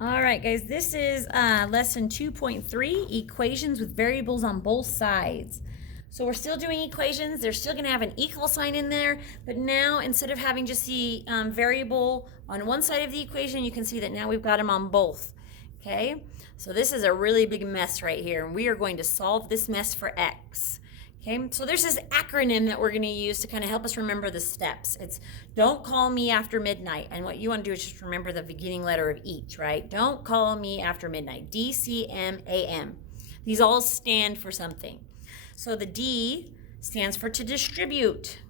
All right, guys, this is lesson 2.3, equations with variables on both sides. So we're still doing equations. They're still going to have an equal sign in there, but now instead of having just the variable on one side of the equation, you can see that now we've got them on both. Okay, so this is a really big mess right here, and we are going to solve this mess for x. Okay, so there's this acronym that we're going to use to kind of help us remember the steps. It's don't call me after midnight. And what you want to do is just remember the beginning letter of each, right? Don't call me after midnight. DCMAM. These all stand for something. So the D stands for to distribute.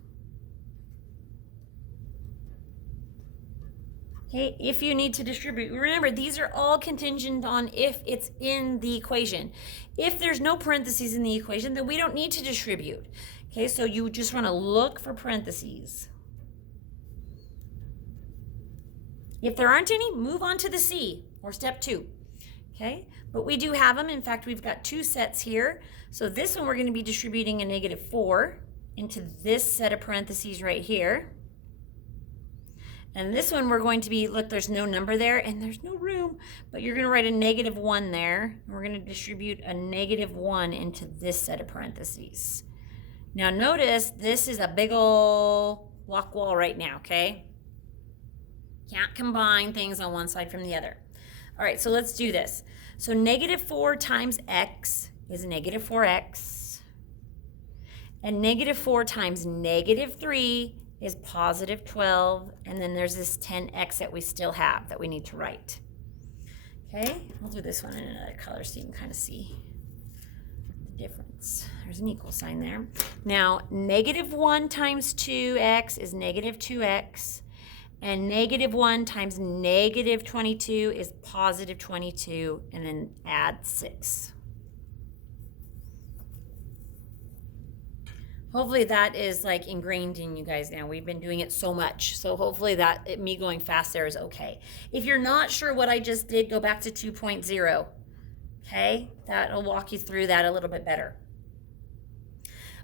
Okay, if you need to distribute, remember these are all contingent on if it's in the equation. If there's no parentheses in the equation, then we don't need to distribute. Okay, so you just want to look for parentheses. If there aren't any, move on to the C or step 2. Okay, but we do have them. In fact, we've got 2 sets here. So this one we're going to be distributing a -4 into this set of parentheses right here. And this one we're going to be, look, there's no number there and there's no room, but you're going to write a -1 there. And we're going to distribute a -1 into this set of parentheses. Now notice this is a big old block wall right now, okay? Can't combine things on one side from the other. All right, so let's do this. So -4 times x is -4x. And -4 times -3 is +12, and then there's this 10x that we still have that we need to write. Okay, I'll do this one in another color so you can kind of see the difference. There's an equal sign there. Now, -1 times 2x is -2x, and -1 times -22 is +22, and then add 6. Hopefully that is like ingrained in you guys now. We've been doing it so much. So hopefully that me going fast there is okay. If you're not sure what I just did, go back to 2.0. Okay, that'll walk you through that a little bit better.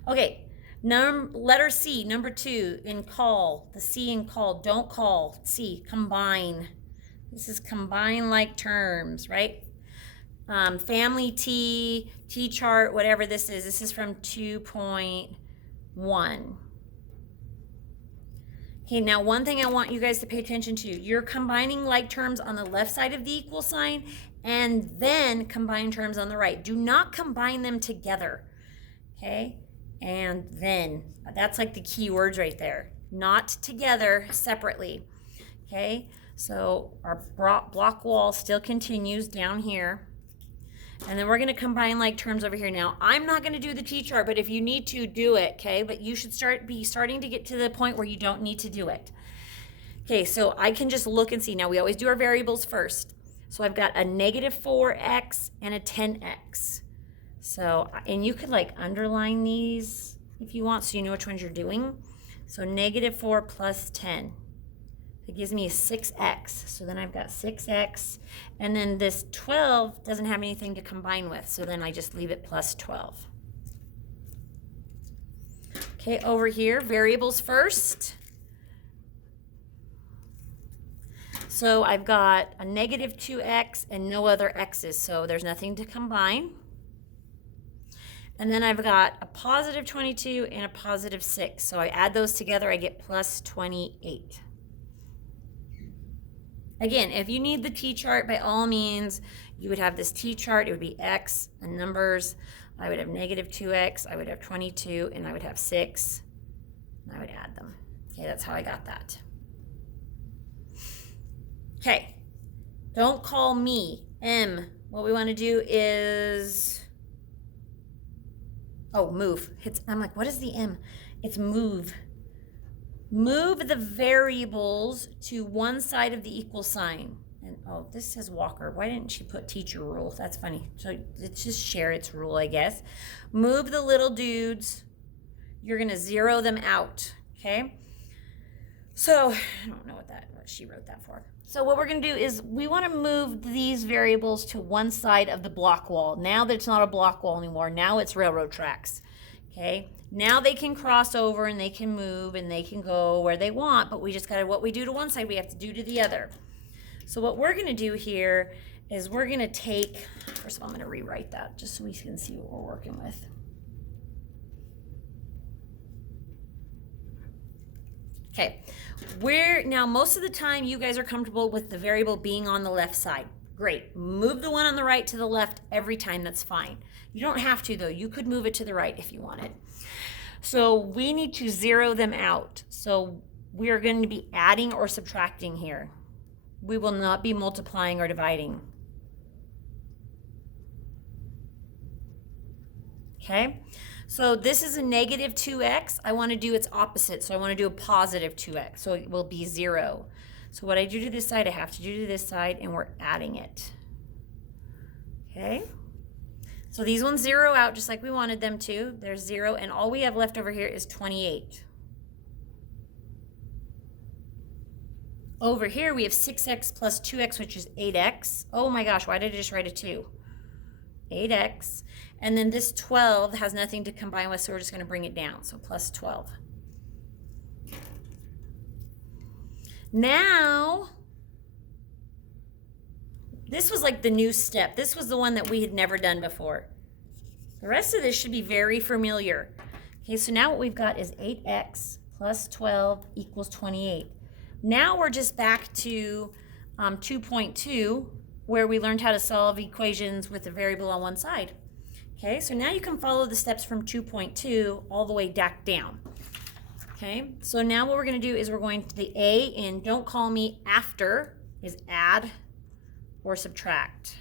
Okay, letter C, number 2 in call. The C in call, don't call. C, combine. This is combine like terms, right? Family T, T-chart, whatever this is. This is from 2.1. Okay, now one thing I want you guys to pay attention to, you're combining like terms on the left side of the equal sign and then combine terms on the right. Do not combine them together, okay? And then, that's like the key words right there. Not together, separately, okay? So our block wall still continues down here. And then we're going to combine like terms over here. Now, I'm not going to do the T-chart, but if you need to, do it, okay? But you should starting to get to the point where you don't need to do it. Okay, so I can just look and see. Now, we always do our variables first. So I've got a -4x and a 10x. So, and you could like underline these if you want so you know which ones you're doing. So -4 plus 10. It gives me a 6x. So then I've got 6x. And then this 12 doesn't have anything to combine with. So then I just leave it plus 12. Okay, over here, variables first. So I've got a -2x and no other x's. So there's nothing to combine. And then I've got a +22 and a +6. So I add those together, I get plus 28. Again, if you need the T-chart, by all means, you would have this T-chart. It would be x and numbers. I would have -2x, I would have 22, and I would have 6. And I would add them. Okay, that's how I got that. Okay, don't call me, M. What we want to do is, oh, move. I'm like, what is the M? It's move. Move the variables to one side of the equal sign. And oh, this says Walker. Why didn't she put teacher rule? That's funny. So let's just share its rule, I guess. Move the little dudes. You're going to 0 them out, okay? So I don't know what she wrote that for. So what we're going to do is we want to move these variables to one side of the block wall. Now that it's not a block wall anymore, now it's railroad tracks, okay? Now they can cross over and they can move and they can go where they want, but we just got to, what we do to one side, we have to do to the other. So what we're going to do here is we're going to take, first of all, I'm going to rewrite that just so we can see what we're working with. Okay, now most of the time you guys are comfortable with the variable being on the left side. Great. Move the one on the right to the left every time. That's fine. You don't have to, though. You could move it to the right if you wanted. So we need to zero them out. So we are going to be adding or subtracting here. We will not be multiplying or dividing. Okay, so this is a negative 2x. I want to do its opposite. So I want to do a positive 2x. So it will be 0. So what I do to this side, I have to do to this side, and we're adding it. Okay, so these ones zero out just like we wanted them to. They're 0, and all we have left over here is 28. Over here, we have 6x plus 2x, which is 8x. Oh my gosh, why did I just write a 2? 8x. And then this 12 has nothing to combine with, so we're just going to bring it down. So plus 12. Now, this was like the new step. This was the one that we had never done before. The rest of this should be very familiar. Okay, so now what we've got is 8x plus 12 equals 28. Now we're just back to 2.2, where we learned how to solve equations with a variable on one side. Okay, so now you can follow the steps from 2.2 all the way back down. Okay, so now what we're going to do is we're going to the A in don't call me after is add or subtract.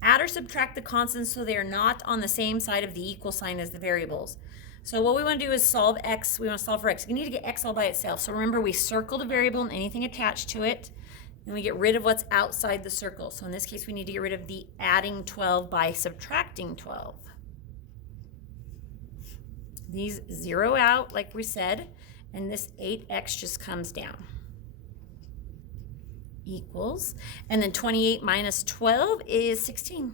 Add or subtract the constants so they are not on the same side of the equal sign as the variables. So what we want to do is solve x. We want to solve for x. We need to get x all by itself. So remember, we circle the variable and anything attached to it, and we get rid of what's outside the circle. So in this case, we need to get rid of the adding 12 by subtracting 12. These zero out, like we said, and this 8x just comes down. Equals, and then 28 minus 12 is 16.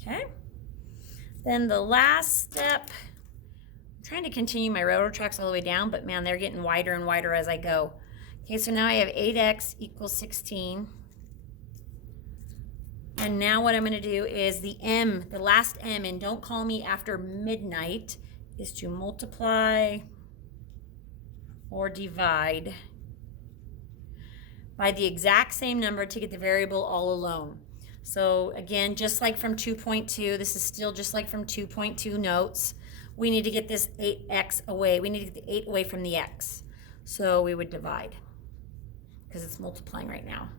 Okay. Then the last step, I'm trying to continue my railroad tracks all the way down, but man, they're getting wider and wider as I go. Okay, so now I have 8x equals 16. And now what I'm going to do is the m, the last m, and don't call me after midnight, is to multiply or divide by the exact same number to get the variable all alone. So again, just like from 2.2, this is still just like from 2.2 notes. We need to get this 8x away. We need to get the 8 away from the x. So we would divide because it's multiplying right now.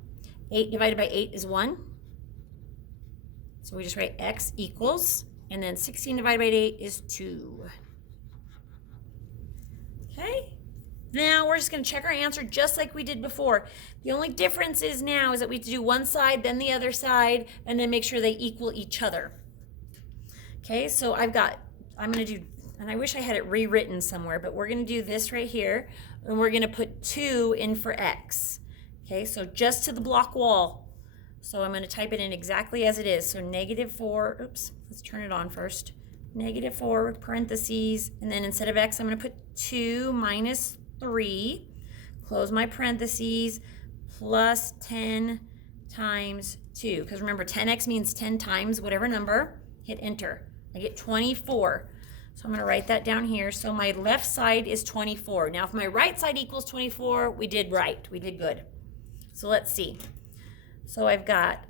8 divided by 8 is 1. So we just write x equals, and then 16 divided by 8 is 2. Okay. Now we're just going to check our answer just like we did before. The only difference is now is that we have to do one side, then the other side, and then make sure they equal each other. Okay, so I'm going to do, and I wish I had it rewritten somewhere, but we're going to do this right here, and we're going to put 2 in for x. Okay, so just to the block wall. So I'm going to type it in exactly as it is. So -4, oops, let's turn it on first. -4 with parentheses, and then instead of x, I'm going to put 2 minus 3, close my parentheses, plus 10 times 2. Because remember, 10x means 10 times whatever number. Hit enter. I get 24. So I'm going to write that down here. So my left side is 24. Now, if my right side equals 24, we did right. We did good. So let's see. So I've got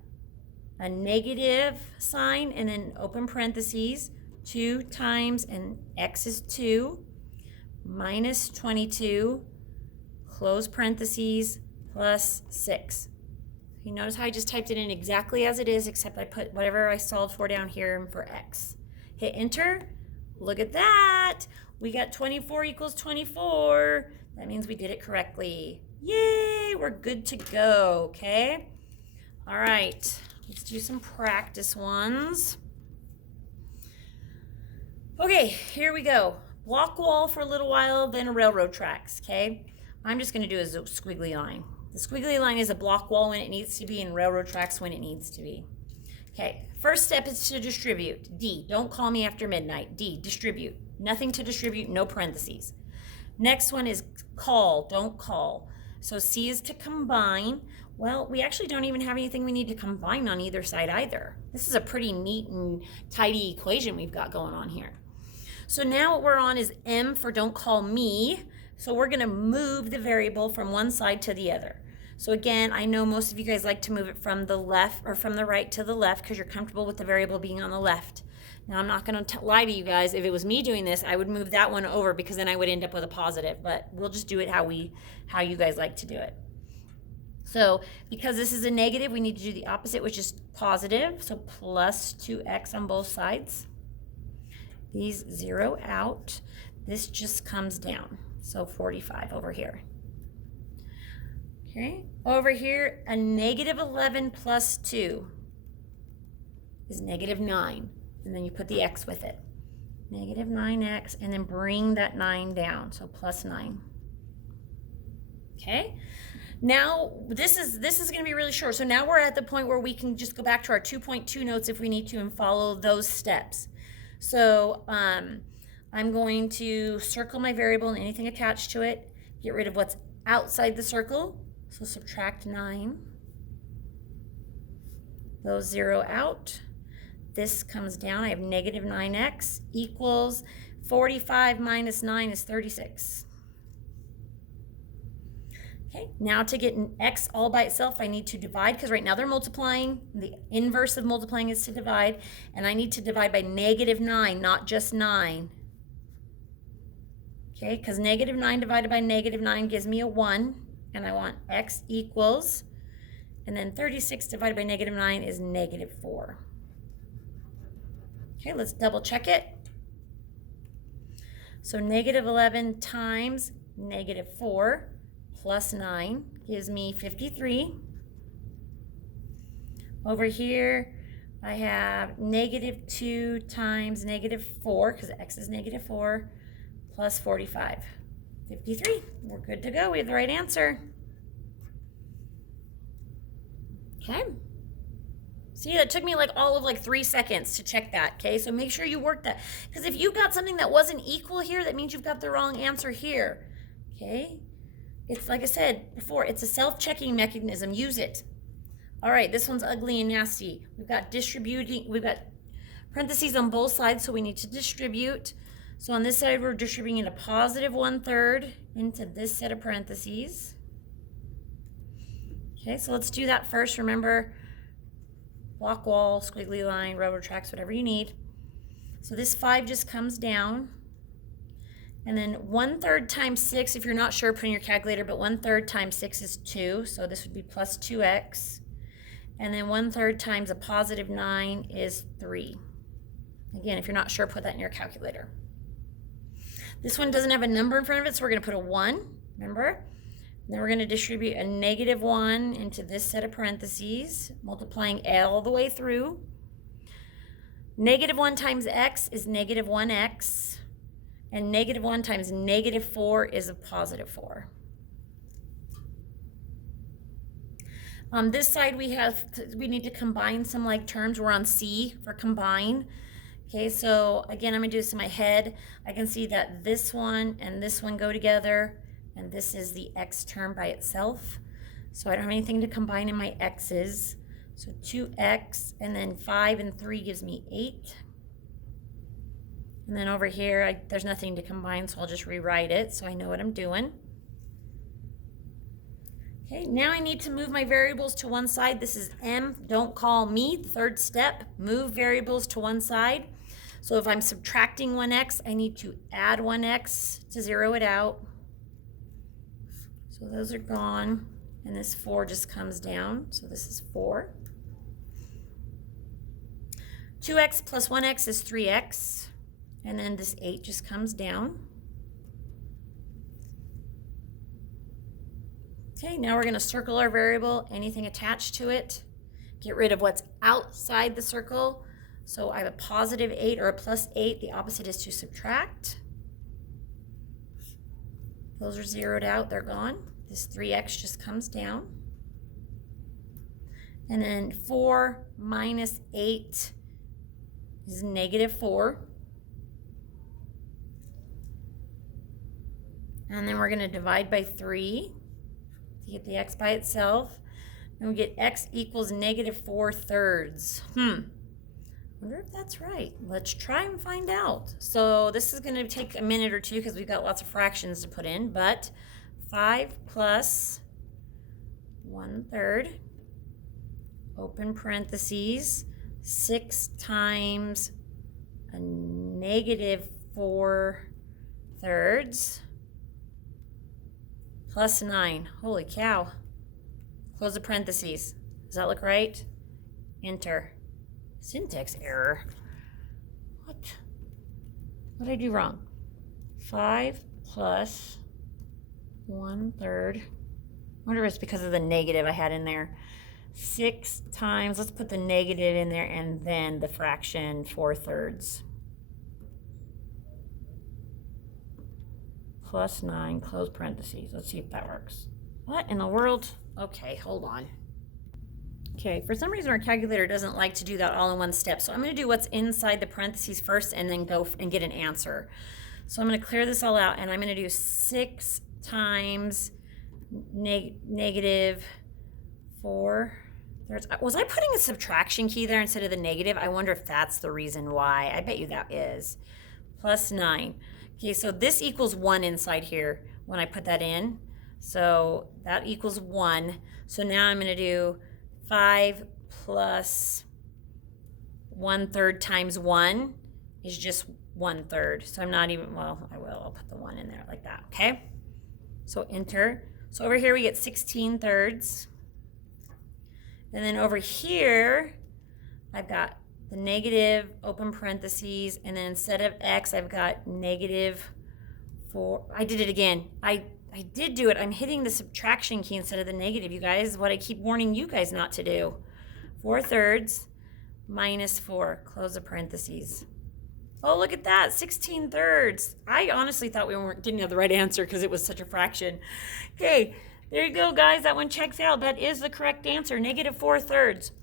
a negative sign and then open parentheses, 2 times, and x is 2, minus 22, close parentheses, plus 6. You notice how I just typed it in exactly as it is, except I put whatever I solved for down here for x. Hit enter. Look at that. We got 24 equals 24. That means we did it correctly. Yay, we're good to go, okay? All right, let's do some practice ones. Okay, here we go. Block wall for a little while, then railroad tracks, okay? I'm just gonna do a squiggly line. The squiggly line is a block wall when it needs to be, and railroad tracks when it needs to be. Okay, first step is to distribute. D, don't call me after midnight. D, distribute. Nothing to distribute, no parentheses. Next one is call, don't call. So C is to combine. Well, we actually don't even have anything we need to combine on either side either. This is a pretty neat and tidy equation we've got going on here. So now what we're on is M for don't call me. So we're gonna move the variable from one side to the other. So again, I know most of you guys like to move it from the left or from the right to the left because you're comfortable with the variable being on the left. Now I'm not gonna lie to you guys, if it was me doing this, I would move that one over because then I would end up with a positive, but we'll just do it how you guys like to do it. So because this is a negative, we need to do the opposite, which is positive. So plus 2x on both sides. These zero out. This just comes down. So 45 over here. Okay, over here, a negative 11 plus 2 is negative 9. And then you put the x with it. Negative 9x, and then bring that 9 down. So plus 9. Okay. Now, this is going to be really short. So now we're at the point where we can just go back to our 2.2 notes if we need to and follow those steps. So I'm going to circle my variable and anything attached to it. Get rid of what's outside the circle. So subtract 9. Those zero out. This comes down. I have negative 9x equals 45 minus 9 is 36. Okay, now to get an x all by itself, I need to divide because right now they're multiplying. The inverse of multiplying is to divide, and I need to divide by negative 9, not just 9. Okay, because negative 9 divided by negative 9 gives me a 1, and I want x equals, and then 36 divided by negative 9 is negative 4. Okay, let's double check it. So negative 11 times negative 4 plus 9 gives me 53. Over here, I have negative 2 times negative 4, because x is negative 4, plus 45. 53. We're good to go. We have the right answer. Okay. See, that took me like all of like 3 seconds to check that, okay? So make sure you work that. Because if you got something that wasn't equal here, that means you've got the wrong answer here, okay? It's like I said before, it's a self-checking mechanism. Use it. All right, this one's ugly and nasty. We've got parentheses on both sides, so we need to distribute. So on this side, we're distributing a positive 1/3 into this set of parentheses. Okay, so let's do that first. Remember, block wall, squiggly line, railroad tracks, whatever you need. So this 5 just comes down. And then 1/3 times 6, if you're not sure, put in your calculator, but 1/3 times 6 is 2, so this would be plus 2x. And then 1/3 times a positive 9 is 3. Again, if you're not sure, put that in your calculator. This one doesn't have a number in front of it, so we're going to put a 1, remember? And then we're going to distribute a negative 1 into this set of parentheses, multiplying all the way through. Negative 1 times x is negative 1x. And negative 1 times negative 4 is a positive 4. On this side, we need to combine some like terms. We're on C for combine. Okay, so again, I'm going to do this in my head. I can see that this one and this one go together, and this is the x term by itself. So I don't have anything to combine in my x's. So 2x, and then 5 and 3 gives me 8. And then over here, there's nothing to combine, so I'll just rewrite it so I know what I'm doing. Okay, now I need to move my variables to one side. This is M, don't call me. Third step, move variables to one side. So if I'm subtracting 1x, I need to add 1x to zero it out. So those are gone, and this 4 just comes down. So this is 4. 2x plus 1x is 3x. And then this 8 just comes down. Okay, now we're going to circle our variable, anything attached to it. Get rid of what's outside the circle. So I have a positive 8 or a plus 8. The opposite is to subtract. Those are zeroed out, they're gone. This 3x just comes down. And then 4 minus 8 is negative 4. And then we're going to divide by 3 to get the x by itself. And we get x equals -4/3. Wonder if that's right. Let's try and find out. So this is going to take a minute or two because we've got lots of fractions to put in, but 5 plus 1/3, open parentheses, 6 times a -4/3 plus 9. Holy cow. Close the parentheses. Does that look right? Enter. Syntax error. What did I do wrong? 5 plus 1/3. I wonder if it's because of the negative I had in there. 6 times, let's put the negative in there and then the fraction 4/3. Plus 9, close parentheses. Let's see if that works. What in the world? Okay, hold on. Okay, for some reason our calculator doesn't like to do that all in one step. So I'm going to do what's inside the parentheses first and then go and get an answer. So I'm going to clear this all out and I'm going to do 6 times -4/3. Was I putting a subtraction key there instead of the negative? I wonder if that's the reason why. I bet you that is. Plus 9. Okay, so this equals 1 inside here when I put that in. So that equals 1. So now I'm going to do 5 plus 1/3 times 1 is just 1/3. So I'm not even, well, I will. I'll put the 1 in there like that, okay? So enter. So over here we get 16/3. And then over here, I've got the negative, open parentheses, and then instead of x, I've got -4. I did it again. I did do it. I'm hitting the subtraction key instead of the negative, you guys. What I keep warning you guys not to do. 4/3 minus 4. Close the parentheses. Oh, look at that. 16/3. I honestly thought we didn't have the right answer because it was such a fraction. Okay, there you go, guys. That one checks out. That is the correct answer, -4/3.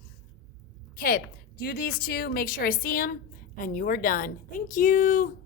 Okay, do these two. Make sure I see them, and you are done. Thank you.